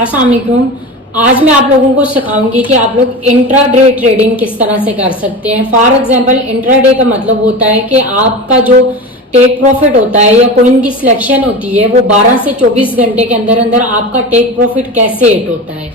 अस्सलाम वालेकुम। आज मैं आप लोगों को सिखाऊंगी कि आप लोग इंट्राडे ट्रेडिंग किस तरह से कर सकते हैं। फॉर एग्जांपल इंट्राडे का मतलब होता है कि आपका जो टेक प्रॉफिट होता है या कोइन की सिलेक्शन होती है वो 12 से 24 घंटे के अंदर अंदर आपका टेक प्रॉफिट कैसे हिट होता है।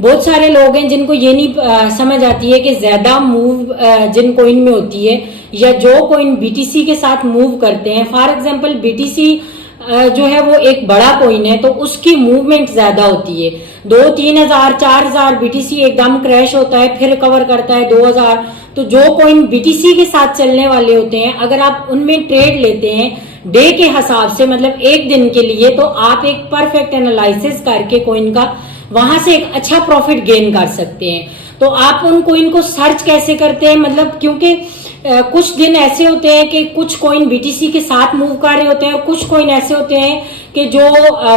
बहुत सारे लोग हैं जिनको ये नहीं समझ आती है कि ज्यादा मूव जिन कोइन में होती है या जो कोइन बीटीसी के साथ मूव करते हैं। फॉर एग्जांपल बीटीसी जो है वो एक बड़ा कोइन है तो उसकी मूवमेंट ज्यादा होती है। 2-3 हजार 4 हजार बीटीसी एकदम क्रैश होता है, फिर रिकवर करता है 2 हजार। तो जो कोइन बीटीसी के साथ चलने वाले होते हैं अगर आप उनमें ट्रेड लेते हैं डे के हिसाब से, मतलब एक दिन के लिए, तो आप एक परफेक्ट एनालिसिस करके कोइन का वहां से एक अच्छा प्रॉफिट गेन कर सकते हैं। तो आप उन कोइन को सर्च कैसे करते हैं, मतलब क्योंकि कुछ दिन ऐसे होते हैं कि कुछ कोइन बीटीसी के साथ मूव कर रहे होते हैं और कुछ कोइन ऐसे होते हैं कि जो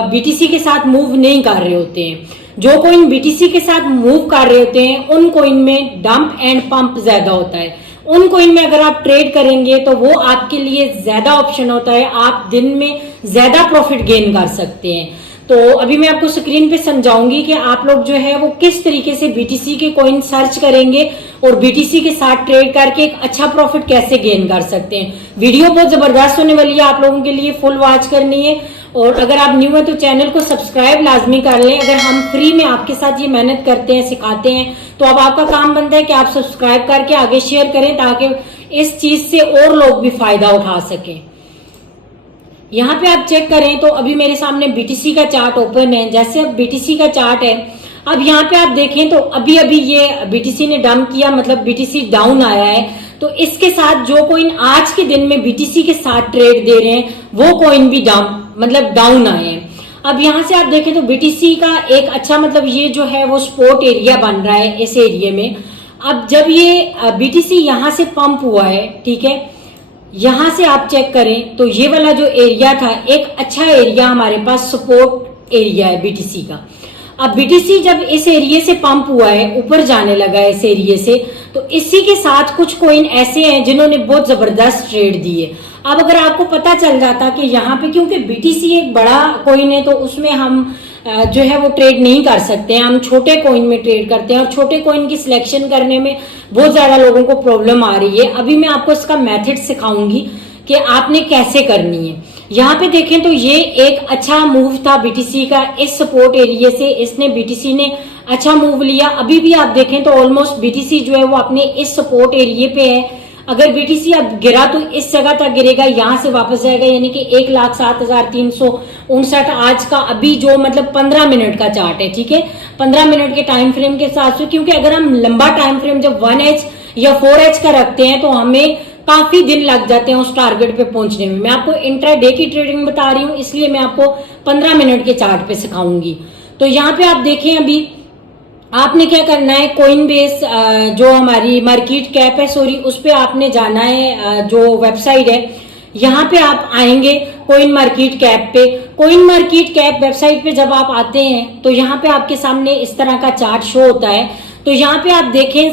बीटीसी के साथ मूव नहीं कर रहे होते हैं। जो कोइन बीटीसी के साथ मूव कर रहे होते हैं उन कोइन में डंप एंड पंप ज्यादा होता है। उन कोइन में अगर आप ट्रेड करेंगे तो वो आपके लिए ज्यादा ऑप्शन होता है, आप दिन में ज्यादा प्रॉफिट गेन कर सकते हैं। तो अभी मैं आपको स्क्रीन पे समझाऊंगी कि आप लोग जो है वो किस तरीके से बीटीसी के कॉइन सर्च करेंगे और बीटीसी के साथ ट्रेड करके एक अच्छा प्रॉफिट कैसे गेन कर सकते हैं। वीडियो बहुत जबरदस्त होने वाली है, आप लोगों के लिए फुल वॉच करनी है। और अगर आप न्यू है तो चैनल को सब्सक्राइब लाजमी कर लें। अगर हम फ्री में आपके साथ ये मेहनत करते हैं, सिखाते हैं, तो अब आपका काम बनता है कि आप सब्सक्राइब करके आगे शेयर करें ताकि इस चीज से और लोग भी फायदा उठा सकें। यहाँ पे आप चेक करें तो अभी मेरे सामने बीटीसी का चार्ट ओपन है। जैसे अब बीटीसी का चार्ट है, अब यहाँ पे आप देखें तो अभी अभी ये बीटीसी ने डंप किया, मतलब बीटीसी डाउन आया है। तो इसके साथ जो कोइन आज के दिन में बीटीसी के साथ ट्रेड दे रहे हैं वो कोइन भी डाउन आए हैं। अब यहाँ से आप देखें तो बीटीसी का एक अच्छा, मतलब ये जो है वो सपोर्ट एरिया बन रहा है इस एरिया में। अब जब ये बीटीसी यहाँ से पंप हुआ है, ठीक है, यहां से आप चेक करें तो ये वाला जो एरिया था एक अच्छा एरिया हमारे पास सपोर्ट एरिया है बीटीसी का। अब बीटीसी जब इस एरिया से पंप हुआ है, ऊपर जाने लगा है इस एरिया से, तो इसी के साथ कुछ कोइन ऐसे हैं जिन्होंने बहुत जबरदस्त ट्रेड दी है। अब अगर आपको पता चल जाता कि यहाँ पे, क्योंकि बीटीसी एक बड़ा कोइन है तो उसमें हम जो है वो ट्रेड नहीं कर सकते हैं, हम छोटे कोइन में ट्रेड करते हैं और छोटे कोइन की सिलेक्शन करने में बहुत ज्यादा लोगों को प्रॉब्लम आ रही है। अभी मैं आपको इसका मेथड सिखाऊंगी कि आपने कैसे करनी है। यहाँ पे देखें तो ये एक अच्छा मूव था बीटीसी का इस सपोर्ट एरिया से, बीटीसी ने अच्छा मूव लिया। अभी भी आप देखें तो ऑलमोस्ट बीटीसी जो है वो अपने इस सपोर्ट एरिया पे है। अगर बीटीसी अब गिरा तो इस जगह तक गिरेगा, यहां से वापस जाएगा, यानी कि 1,07,359 आज का अभी जो मतलब 15 मिनट का चार्ट है, ठीक है, 15 मिनट के टाइम फ्रेम के साथ से। क्योंकि अगर हम लंबा टाइम फ्रेम जब 1H या 4H का रखते हैं तो हमें काफी दिन लग जाते हैं उस टारगेट पे पहुंचने में। मैं आपको इंट्राडे की ट्रेडिंग बता रही हूँ, इसलिए मैं आपको 15 मिनट के चार्ट पे सिखाऊंगी। तो यहाँ पे आप देखें अभी आपने क्या करना है, कोइन बेस जो हमारी मार्केट कैप है, सॉरी, उस पे आपने जाना है, जो वेबसाइट है यहाँ पे आप आएंगे कोइन मार्केट कैप पे। कोइन मार्केट कैप वेबसाइट पे जब आप आते हैं तो यहाँ पे आपके सामने इस तरह का चार्ट शो होता है। तो यहाँ पे आप देखें,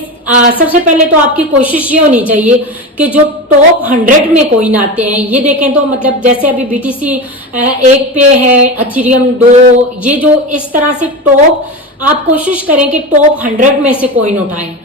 सबसे पहले तो आपकी कोशिश ये होनी चाहिए कि जो टॉप 100 में कोइन आते हैं, ये देखें तो मतलब जैसे अभी बीटीसी 1 पे है, अथेरियम 2, ये जो इस तरह से टॉप, आप कोशिश करें कि टॉप 100 में से कोइन उठाएं।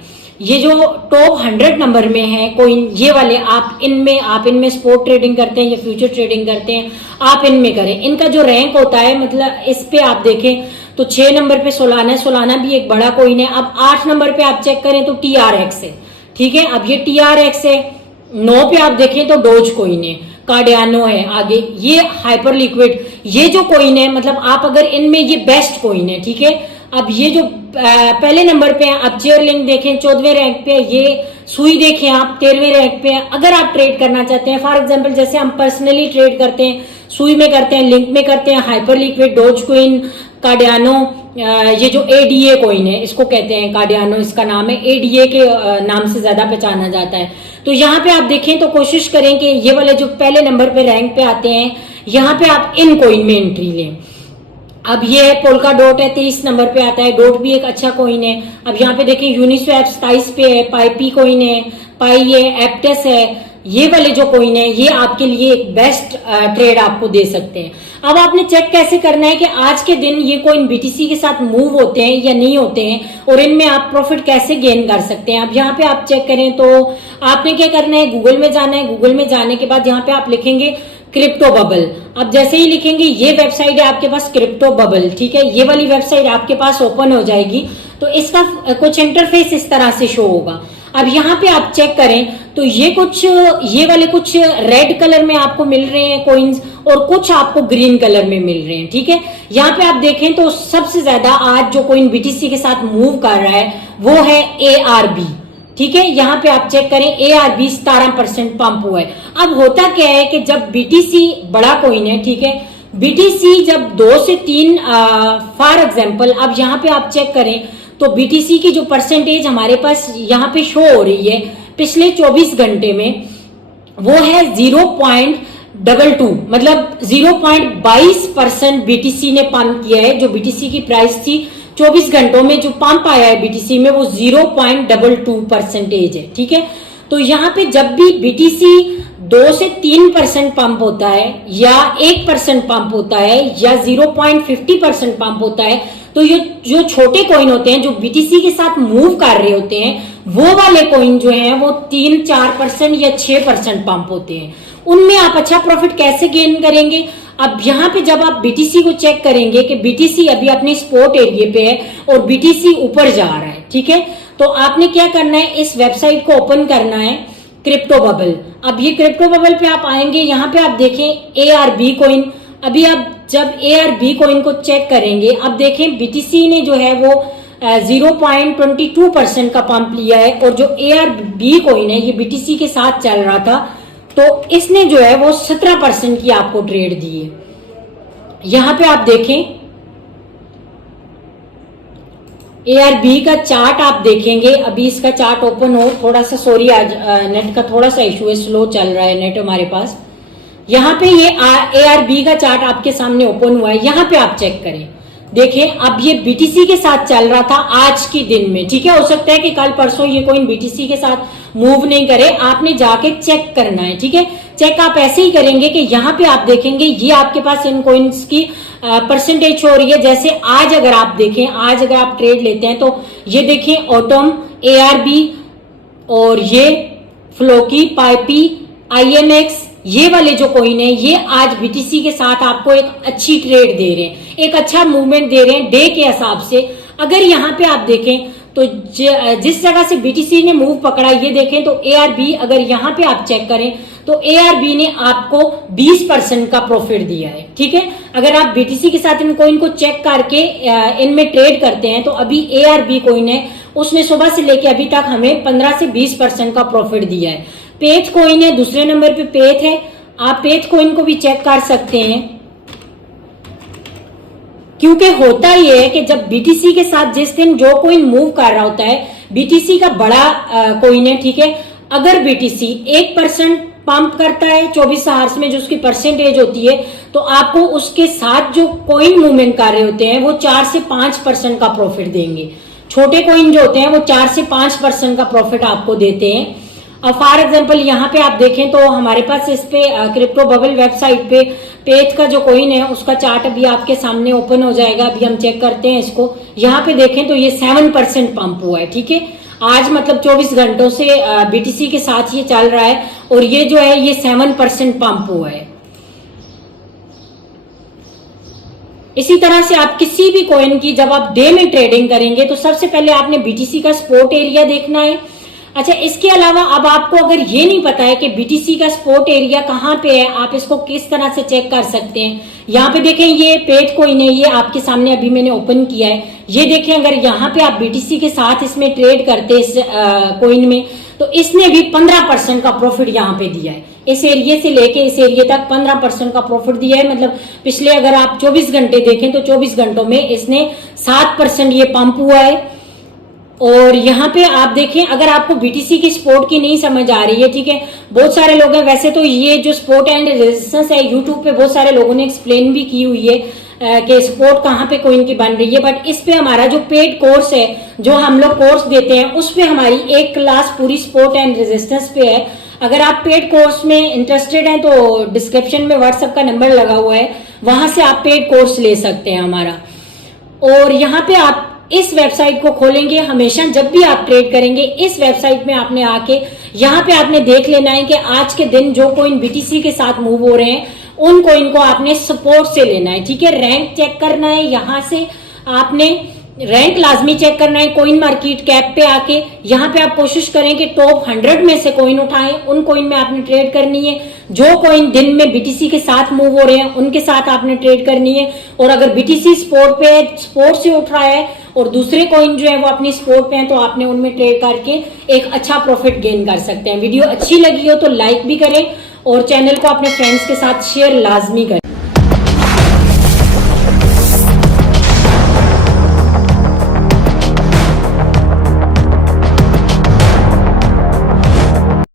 ये जो टॉप 100 नंबर में है कोइन, ये वाले आप इनमें स्पोर्ट ट्रेडिंग करते हैं या फ्यूचर ट्रेडिंग करते हैं, आप इनमें करें। इनका जो रैंक होता है, मतलब इस पे आप देखें तो 6 नंबर पे सोलाना भी एक बड़ा कोइन है। अब 8 नंबर पे आप चेक करें तो TRX है, ठीक है, अब ये TRX है। 9 पे आप देखें तो डोज कोइन है, कार्डियानो है, आगे ये हाइपर लिक्विड, ये जो कोइन है मतलब आप अगर इनमें, ये बेस्ट कोइन है, ठीक है। अब ये जो पहले नंबर पे है, आप चेयर लिंक देखें 14वें रैंक पे, ये सुई देखें आप 13वें रैंक पे है। अगर आप ट्रेड करना चाहते हैं, फॉर एग्जांपल जैसे हम पर्सनली ट्रेड करते हैं, सुई में करते हैं, लिंक में करते हैं, हाइपर लिक्विड, डोज कोइन, कार्डियानो, ये जो ADA कोइन है इसको कहते हैं, कार्डियानो इसका नाम है, ADA के नाम से ज्यादा पहचाना जाता है। तो यहाँ पे आप देखें तो कोशिश करें कि ये वाले जो पहले नंबर पे रैंक पे आते हैं, यहाँ पे आप इन कोइन में एंट्री लें। अब ये पोल्का डॉट है, 23 नंबर पे आता है, डॉट भी एक अच्छा कोइन है। अब यहाँ पे देखें यूनिस्वैप 27 पे है, पाईपी कोइन है, पाई है, एप्टेस है, ये वाले जो कॉइन है ये आपके लिए एक बेस्ट ट्रेड आपको दे सकते हैं। अब आपने चेक कैसे करना है कि आज के दिन ये कॉइन बीटीसी के साथ मूव होते हैं या नहीं होते हैं और इनमें आप प्रॉफिट कैसे गेन कर सकते हैं। अब यहाँ पे आप चेक करें तो आपने क्या करना है, गूगल में जाना है। गूगल में जाने के बाद यहाँ पे आप लिखेंगे क्रिप्टो बबल। अब जैसे ही लिखेंगे ये वेबसाइट है आपके पास क्रिप्टो बबल, ठीक है, ये वाली वेबसाइट आपके पास ओपन हो जाएगी। तो इसका कुछ इंटरफेस इस तरह से शो होगा। अब यहाँ पे आप चेक करें तो ये वाले कुछ रेड कलर में आपको मिल रहे हैं कॉइन्स और कुछ आपको ग्रीन कलर में मिल रहे हैं, ठीक है। यहाँ पे आप देखें तो सबसे ज्यादा आज जो कॉइन बीटीसी के साथ मूव कर रहा है वो है ARB, ठीक है। यहाँ पे आप चेक करें ARB 17% पंप हुआ है। अब होता क्या है कि जब बीटीसी बड़ा कॉइन है, ठीक है, बीटीसी जब 2 से 3 फॉर एग्जाम्पल अब यहाँ पे आप चेक करें तो बीटीसी की जो परसेंटेज हमारे पास यहाँ पे शो हो रही है पिछले 24 घंटे में वो है 0.22, मतलब 0.22% बीटीसी ने पंप किया है। जो बीटीसी की प्राइस थी 24 घंटों में जो पंप आया है बीटीसी में वो 0.22% है, ठीक है। तो यहाँ पे जब भी बीटीसी 2 से 3% पंप होता है या 1% पंप होता है या 0.50% पंप होता है तो ये जो छोटे कॉइन होते हैं जो बीटीसी के साथ मूव कर रहे होते हैं वो वाले कॉइन जो हैं वो 3-4% या 6% पंप होते हैं। उनमें आप अच्छा प्रॉफिट कैसे गेन करेंगे। अब यहाँ पे जब आप बीटीसी को चेक करेंगे कि बीटीसी अभी अपने स्पोर्ट एरिया पे है और बीटीसी ऊपर जा रहा है, ठीक है, तो आपने क्या करना है, इस वेबसाइट को ओपन करना है क्रिप्टो बबल। अब ये क्रिप्टो बबल पे आप आएंगे, यहाँ पे आप देखें ARB कॉइन। अभी आप जब ARB कॉइन को चेक करेंगे अब देखें बीटीसी ने जो है वो 0.22% का पंप लिया है और जो ARB कॉइन है ये बीटीसी के साथ चल रहा था तो इसने जो है वो 17% की आपको ट्रेड दी है। यहां पे आप देखें ARB का चार्ट आप देखेंगे, अभी इसका चार्ट ओपन हो, थोड़ा सा सॉरी आज नेट का थोड़ा सा इशू है, स्लो चल रहा है नेट हमारे पास। यहाँ पे ये ARB का चार्ट आपके सामने ओपन हुआ है, यहाँ पे आप चेक करें, देखें अब ये बीटीसी के साथ चल रहा था आज के दिन में, ठीक है। हो सकता है कि कल परसों ये कोई बीटीसी के साथ मूव नहीं करे, आपने जाके चेक करना है, ठीक है। चेक आप ऐसे ही करेंगे कि यहाँ पे आप देखेंगे ये आपके पास इन कॉइन्स की परसेंटेज हो रही है। जैसे आज अगर आप देखें, आज अगर आप ट्रेड लेते हैं तो ये देखें ऑटम, ARB और ये फ्लोकी, पाइपी, IMX, ये वाले जो कॉइन है ये आज बीटीसी के साथ आपको एक अच्छी ट्रेड दे रहे हैं, एक अच्छा मूवमेंट दे रहे हैं डे के हिसाब से। अगर यहाँ पे आप देखें तो जिस जगह से बीटीसी ने मूव पकड़ा ये देखें तो ARB, अगर यहाँ पे आप चेक करें तो ARB ने आपको 20% का प्रॉफिट दिया है, ठीक है। अगर आप बीटीसी के साथ इन कॉइन को चेक करके इनमें ट्रेड करते हैं तो अभी ARB कॉइन है उसने सुबह से लेके अभी तक हमें 15 से 20% का प्रॉफिट दिया है। पेथ कॉइन है दूसरे नंबर पे, पेथ है, आप पेथ कॉइन को भी चेक कर सकते हैं। क्योंकि होता ये है कि जब बीटीसी के साथ जिस दिन जो कॉइन मूव कर रहा होता है, बीटीसी का बड़ा कॉइन है, ठीक है, अगर बीटीसी 1% पंप करता है 24 आवर्स में जो उसकी परसेंटेज होती है तो आपको उसके साथ जो कॉइन मूवमेंट कर रहे होते हैं वो 4 से 5% का प्रॉफिट देंगे। छोटे कॉइन जो होते हैं वो 4 से 5% का प्रॉफिट आपको देते हैं। अब फॉर एग्जांपल यहाँ पे आप देखें तो हमारे पास इस पे क्रिप्टो बबल वेबसाइट पे पेथ का जो कॉइन है उसका चार्ट अभी आपके सामने ओपन हो जाएगा। अभी हम चेक करते हैं इसको, यहाँ पे देखें तो ये 7% पंप हुआ है, ठीक है। आज मतलब 24 घंटों से बीटीसी के साथ ये चल रहा है और ये जो है ये 7% पंप हुआ है। इसी तरह से आप किसी भी कॉइन की जब आप डे में ट्रेडिंग करेंगे तो सबसे पहले आपने बीटीसी का सपोर्ट एरिया देखना है। अच्छा, इसके अलावा अब आपको अगर ये नहीं पता है कि बीटीसी का सपोर्ट एरिया कहाँ पे है, आप इसको किस तरह से चेक कर सकते हैं। यहाँ पे देखें ये पेड कॉइन है, ये आपके सामने अभी मैंने ओपन किया है। ये देखें अगर यहाँ पे आप बीटीसी के साथ इसमें ट्रेड करते इस कॉइन में तो इसने भी 15% का प्रॉफिट यहाँ पे दिया है। इस एरिया से लेके इस एरिया तक 15% का प्रॉफिट दिया है। मतलब पिछले अगर आप 24 घंटे देखें तो 24 घंटों में इसने 7% ये पंप हुआ है। और यहाँ पे आप देखें अगर आपको बीटीसी की सपोर्ट की नहीं समझ आ रही है, ठीक है, बहुत सारे लोग हैं, वैसे तो ये जो सपोर्ट एंड रेजिस्टेंस है यूट्यूब पे बहुत सारे लोगों ने एक्सप्लेन भी की हुई है कि सपोर्ट कहाँ पे कॉइन की बन रही है, बट इस पे हमारा जो पेड कोर्स है जो हम लोग कोर्स देते हैं उस पे हमारी एक क्लास पूरी सपोर्ट एंड रेजिस्टेंस पे है। अगर आप पेड कोर्स में इंटरेस्टेड हैं तो डिस्क्रिप्शन में व्हाट्सएप का नंबर लगा हुआ है, वहां से आप पेड कोर्स ले सकते हैं हमारा। और यहाँ पे आप इस वेबसाइट को खोलेंगे, हमेशा जब भी आप ट्रेड करेंगे इस वेबसाइट में आपने आके यहाँ पे आपने देख लेना है कि आज के दिन जो कॉइन बीटीसी के साथ मूव हो रहे हैं उन कॉइन को आपने सपोर्ट से लेना है, ठीक है। रैंक चेक करना है, यहां से आपने रैंक लाजमी चेक करना है। कॉइन मार्केट कैप पे आके यहाँ पे आप कोशिश करें कि टॉप 100 में से कॉइन उठाएं, उन कॉइन में आपने ट्रेड करनी है। जो कॉइन दिन में बीटीसी के साथ मूव हो रहे हैं उनके साथ आपने ट्रेड करनी है। और अगर बीटीसी स्पोर्ट पे है, स्पोर्ट से उठ रहा है और दूसरे कॉइन जो है वो अपनी स्पोर्ट पे है, तो आपने उनमें ट्रेड करके एक अच्छा प्रॉफिट गेन कर सकते हैं। वीडियो अच्छी लगी हो तो लाइक भी करें और चैनल को अपने फ्रेंड्स के साथ शेयर लाजमी करें।